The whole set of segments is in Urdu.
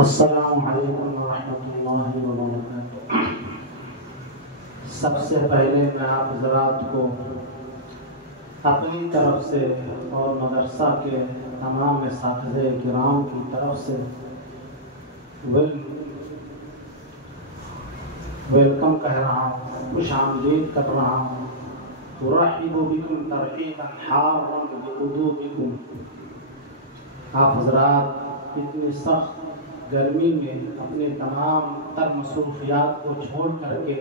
السلام علیکم ورحمۃ اللہ وبرکاتہ۔ سب سے پہلے میں آپ حضرات کو اپنی طرف سے اور مدرسہ کے تمام اساتذہ کرام کی طرف سے ویلکم کہہ رہا ہوں، خوش آمدید کر رہا ہوں۔ ارحب بکم ترحیبا حارا بقلوبکم۔ آپ حضرات اتنی سخت گرمی میں اپنے تمام تر مصروفیات کو چھوڑ کر کے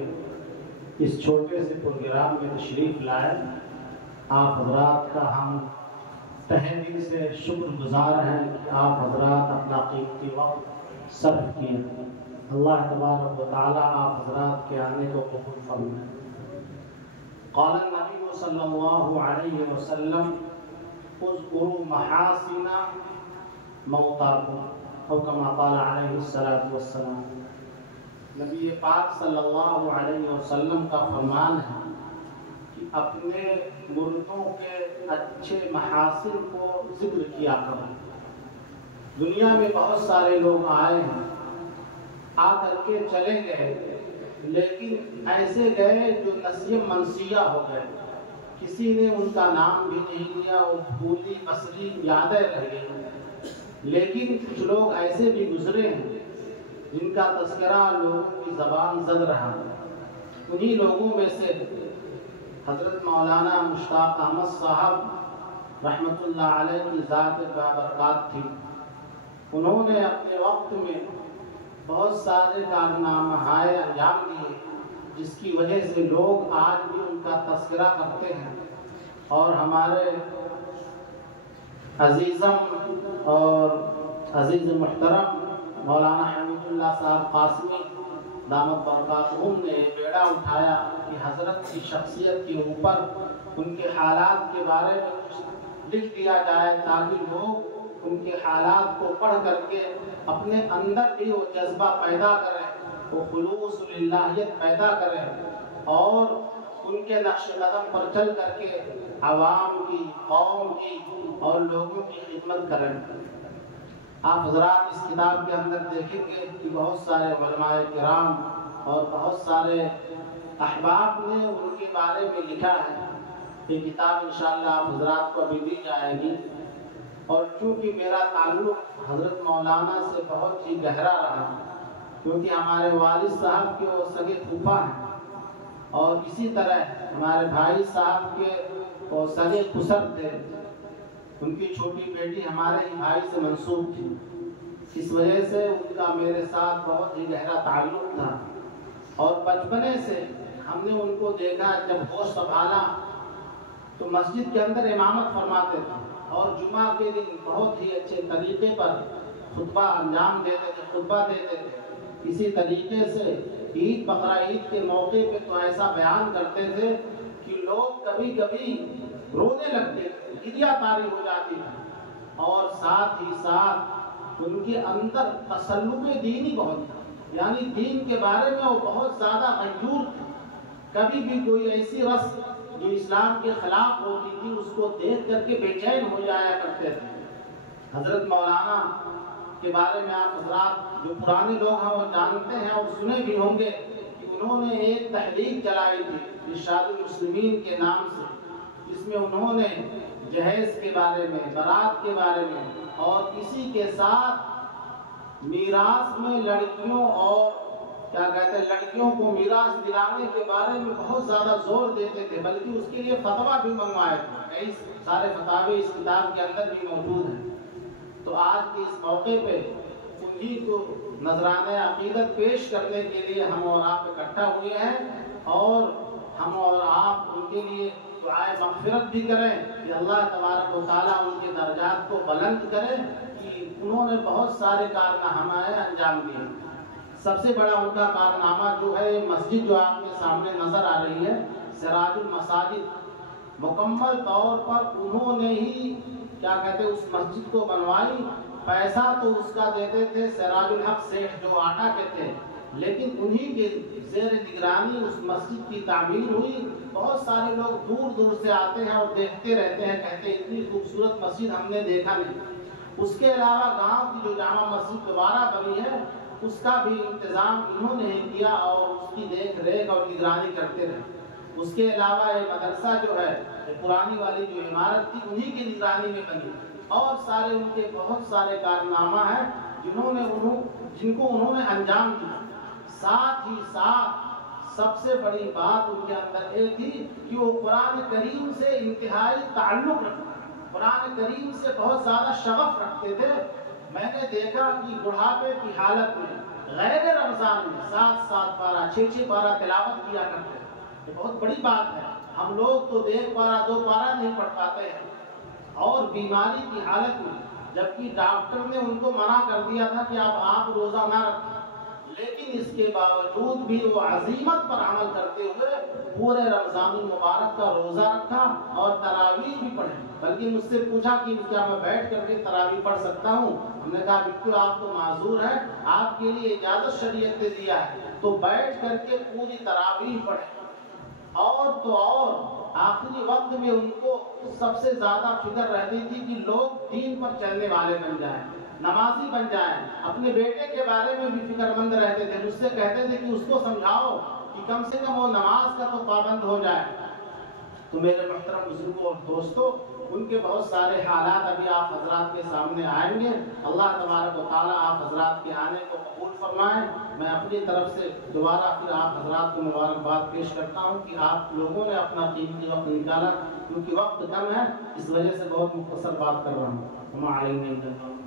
اس چھوٹے سے پروگرام میں تشریف لائے۔ آپ حضرات کا ہم تہہ دل سے شکر گزار ہیں کہ آپ حضرات اپنا قیمتی وقت صرف کیے۔ اللہ تبارک و تعالی آپ حضرات کے آنے کو قبول فرمائے۔ قال النبی صلی اللہ علیہ وسلم اذکروا محاسن موتاکم او کما قال علیہ الصلوۃ والسلام۔ نبی پاک صلی اللہ علیہ وسلم کا فرمان ہے کہ اپنے مردوں کے اچھے محاسن کو ذکر کیا کرو۔ دنیا میں بہت سارے لوگ آئے ہیں، آ کر کے چلے گئے، لیکن ایسے گئے جو نسیہ منسیہ ہو گئے، کسی نے ان کا نام بھی نہیں لیا، وہ بھولی بسری یادیں رہ گئی۔ لیکن کچھ لوگ ایسے بھی گزرے ہیں جن کا تذکرہ لوگوں کی زبان زد رہا۔ انہی لوگوں میں سے حضرت مولانا مشتاق احمد صاحب رحمۃ اللہ علیہ کی ذات بابرکات تھی۔ انہوں نے اپنے وقت میں بہت سارے کارنامے انجام دیے، جس کی وجہ سے لوگ آج بھی ان کا تذکرہ کرتے ہیں۔ اور ہمارے عزیزم اور عزیز محترم مولانا حمید اللہ صاحب قاسمی دامت برکاتہم نے بیڑا اٹھایا کہ حضرت کی شخصیت کے اوپر ان کے حالات کے بارے میں کچھ لکھ دیا جائے، تاکہ لوگ ان کے حالات کو پڑھ کر کے اپنے اندر بھی وہ جذبہ پیدا کریں، وہ خلوص للہیت پیدا کریں اور ان کے نقش قدم پر چل کر کے عوام کی، قوم کی اور لوگوں کی خدمت کریں۔ آپ حضرات اس کتاب کے اندر دیکھیں گے کہ بہت سارے علماء کرام اور بہت سارے احباب نے ان کے بارے میں لکھا ہے۔ یہ کتاب انشاءاللہ آپ حضرات کو ابھی دی جائے گی۔ اور چونکہ میرا تعلق حضرت مولانا سے بہت ہی گہرا رہا، کیونکہ ہمارے والد صاحب کے وہ سگے پھوپھا ہیں، اور اسی طرح ہمارے بھائی صاحب کے وہ سگے خسر تھے، ان کی چھوٹی بیٹی ہمارے ہی بھائی سے منسوب تھی۔ اس وجہ سے ان کا میرے ساتھ بہت ہی گہرا تعلق تھا، اور بچپنے سے ہم نے ان کو دیکھا۔ جب ہوش سنبھالا تو مسجد کے اندر امامت فرماتے تھے، اور جمعہ کے دن بہت ہی اچھے طریقے پر خطبہ انجام دیتے تھے، خطبہ دیتے تھے۔ اسی طریقے سے عید بقرہ عید کے موقع پہ تو ایسا بیان کرتے تھے کہ لوگ کبھی کبھی رونے لگتے تھے، گریہ طاری ہو جاتی تھی، اور ساتھ ہی ساتھ ان کے اندر تسلق دینی بہت تھا، یعنی دین کے بارے میں وہ بہت زیادہ غیور تھے۔ کبھی بھی کوئی ایسی رسم جو اسلام کے خلاف ہوتی تھی اس کو دیکھ کر کے بے چین ہو جایا کرتے تھے۔ حضرت مولانا کے بارے میں آپ حضرات جو پرانے لوگ ہیں وہ جانتے ہیں اور سنے بھی ہوں گے کہ انہوں نے ایک تحریک چلائی تھی ارشاد المسلمین کے نام سے، جس میں انہوں نے جہیز کے بارے میں، برات کے بارے میں، اور اسی کے ساتھ میراث میں لڑکیوں اور لڑکیوں کو میراث دلانے کے بارے میں بہت زیادہ زور دیتے تھے، بلکہ اس کے لیے فتویٰ بھی منگوائے تھے۔ کئی سارے فتاوی اس کتاب کے اندر بھی موجود ہیں۔ تو آج کے اس موقع پہ انہی کو نذرانہ عقیدت پیش کرنے کے لیے ہم اور آپ اکٹھا ہوئے ہیں، اور ہم اور آپ ان کے لیے دعائے مغفرت بھی کریں کہ اللہ تبارک و تعالیٰ ان کے درجات کو بلند کرے، کہ انہوں نے بہت سارے کارنامے انجام دیے۔ سب سے بڑا ان کا کارنامہ جو ہے، مسجد جو آپ کے سامنے نظر آ رہی ہے، سراج المساجد، مکمل طور پر انہوں نے ہی اس مسجد کو بنوائی۔ پیسہ تو اس کا دیتے تھے سراج الحق سیٹھ جو آٹا کے تھے، لیکن انہی کے زیر نگرانی اس مسجد کی تعمیر ہوئی۔ بہت سارے لوگ دور دور سے آتے ہیں اور دیکھتے رہتے ہیں، کہتے ہیں اتنی خوبصورت مسجد ہم نے دیکھا نہیں۔ اس کے علاوہ گاؤں کی جو جامع مسجد دوبارہ بنی ہے اس کا بھی انتظام انہوں نے کیا اور اس کی دیکھ ریکھ اور نگرانی کرتے رہے۔ اس کے علاوہ یہ مدرسہ جو ہے پرانی والی جو عمارت تھی انہی کی نگرانی میں بنی، اور سارے ان کے بہت سارے کارنامہ ہیں جن کو انہوں نے انجام دیا۔ ساتھ ہی ساتھ سب سے بڑی بات ان کے اندر یہ تھی کہ وہ قرآن کریم سے انتہائی تعلق رکھتے، قرآن کریم سے بہت زیادہ شغف رکھتے تھے۔ میں نے دیکھا کہ بڑھاپے کی حالت میں غیر رمضان میں 7 پارہ 6 پارہ تلاوت کیا کرتے ہیں۔ یہ بہت بڑی بات ہے، ہم لوگ تو 1 پارہ 2 پارہ نہیں پڑھ پاتے ہیں، اور بیماری کی حالت میں، جبکہ ڈاکٹر نے ان کو منع کر دیا تھا کہ آپ روزہ نہ رکھیں، لیکن اس کے باوجود بھی وہ عزیمت پر عمل کرتے ہوئے پورے رمضان المبارک کا روزہ رکھا اور تراویح بھی پڑھی۔ بلکہ مجھ سے پوچھا کہ کیا میں بیٹھ کر کے تراویح پڑھ سکتا ہوں؟ ہم نے کہا بالکل، آپ تو معذور ہیں، آپ کے لیے اجازت شریعت نے دیا ہے تو بیٹھ کر کے پوری تراویح پڑھیں۔ اور تو اور آخری وقت میں ان کو سب سے زیادہ فکر رہتی تھی کہ لوگ دین پر چلنے والے بن جائیں، نمازی بن جائیں۔ اپنے بیٹے کے بارے میں بھی فکر مند رہتے تھے، مجھ سے کہتے تھے کہ اس کو سمجھاؤ کہ کم سے کم وہ نماز کا تو پابند ہو جائے۔ تو میرے محترم بزرگوں اور دوستوں، ان کے بہت سارے حالات ابھی آپ حضرات کے سامنے آئیں گے۔ اللہ تبارک و تعالیٰ آپ حضرات کے آنے کو قبول فرمائیں۔ میں اپنی طرف سے دوبارہ پھر آپ حضرات کو مبارکباد پیش کرتا ہوں کہ آپ لوگوں نے اپنا قیمتی وقت نکالا، کیونکہ وقت کم ہے، اس وجہ سے بہت مختصر بات کر رہا ہوں۔